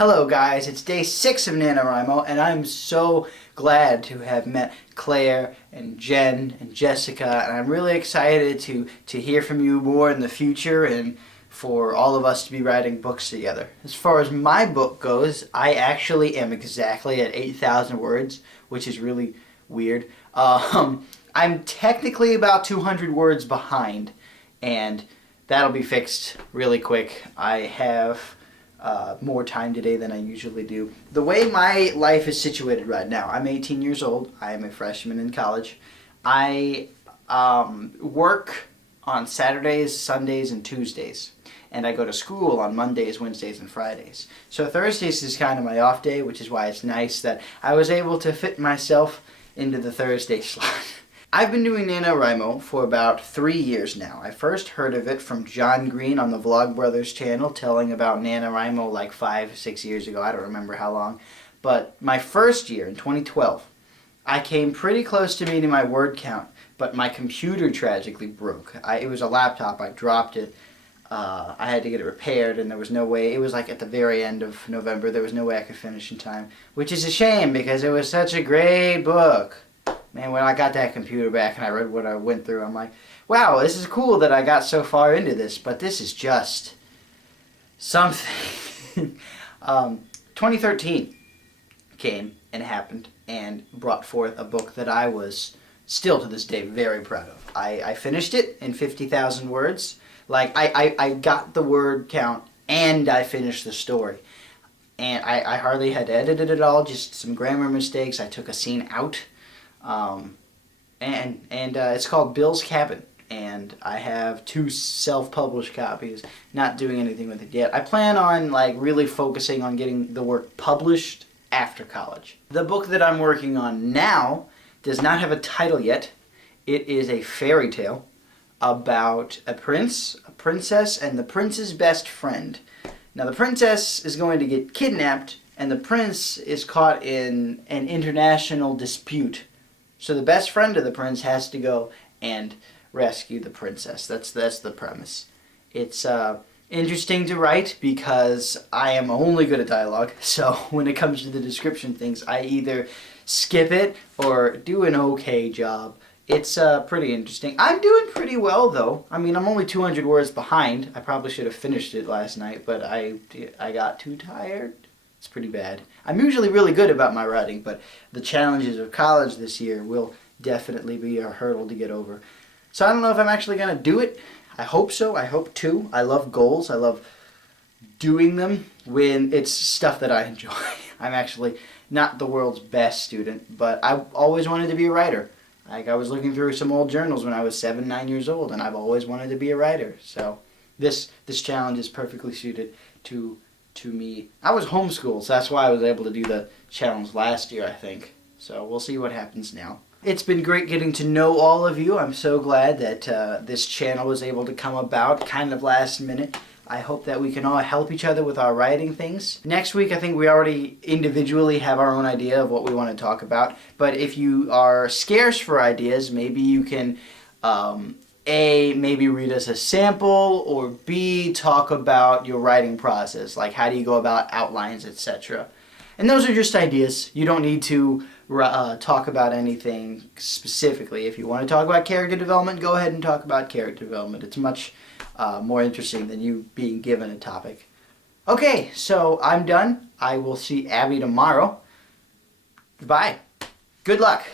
Hello guys, it's day 6 of NaNoWriMo, and I'm so glad to have met Claire and Jen and Jessica, and I'm really excited to hear from you more in the future and for all of us to be writing books together. As far as my book goes, I actually am exactly at 8,000 words, which is really weird. I'm technically about 200 words behind, and that'll be fixed really quick. I have more time today than I usually do. The way my life is situated right now, I'm 18 years old. I am a freshman in college. I work on Saturdays, Sundays, and Tuesdays. And I go to school on Mondays, Wednesdays, and Fridays. So Thursdays is kind of my off day, which is why it's nice that I was able to fit myself into the Thursday slot. I've been doing NaNoWriMo for about 3 years now. I first heard of it from John Green on the Vlogbrothers channel, telling about NaNoWriMo like 5-6 years ago. I don't remember how long. But my first year, in 2012, I came pretty close to meeting my word count, but my computer tragically broke. It was a laptop. I dropped it. I had to get it repaired, and there was no way. It was like at the very end of November. There was no way I could finish in time, which is a shame because it was such a great book. Man, when I got that computer back and I read what I went through, I'm like, wow, this is cool that I got so far into this, but this is just something. 2013 came and happened and brought forth a book that I was still to this day very proud of. I finished it in 50,000 words. Like, I got the word count and I finished the story. And I hardly had to edit it at all, just some grammar mistakes. I took a scene out. It's called Bill's Cabin, and I have 2 self-published copies, not doing anything with it yet. I plan on really focusing on getting the work published after college. The book that I'm working on now does not have a title yet. It is a fairy tale about a prince, a princess, and the prince's best friend. Now the princess is going to get kidnapped, and the prince is caught in an international dispute. So the best friend of the prince has to go and rescue the princess. That's the premise. It's interesting to write because I am only good at dialogue. So when it comes to the description things, I either skip it or do an okay job. It's pretty interesting. I'm doing pretty well though. I mean, I'm only 200 words behind. I probably should have finished it last night, but I got too tired. It's pretty bad. I'm usually really good about my writing, but the challenges of college this year will definitely be a hurdle to get over. So I don't know if I'm actually going to do it. I hope so. I hope to. I love goals. I love doing them when it's stuff that I enjoy. I'm actually not the world's best student, but I've always wanted to be a writer. Like, I was looking through some old journals when I was 7, 9 years old, and I've always wanted to be a writer. So this challenge is perfectly suited to me. I was homeschooled, so that's why I was able to do the challenge last year, I think. So we'll see what happens now. It's been great getting to know all of you. I'm so glad that this channel was able to come about kind of last minute. I hope that we can all help each other with our writing things. Next week, I think we already individually have our own idea of what we want to talk about. But if you are scarce for ideas, maybe you can A, maybe read us a sample, or B, talk about your writing process, like how do you go about outlines, etc. And those are just ideas. You don't need to talk about anything specifically. If you want to talk about character development, go ahead and talk about character development. It's much more interesting than you being given a topic. Okay, so I'm done. I will see Abby tomorrow. Goodbye. Good luck.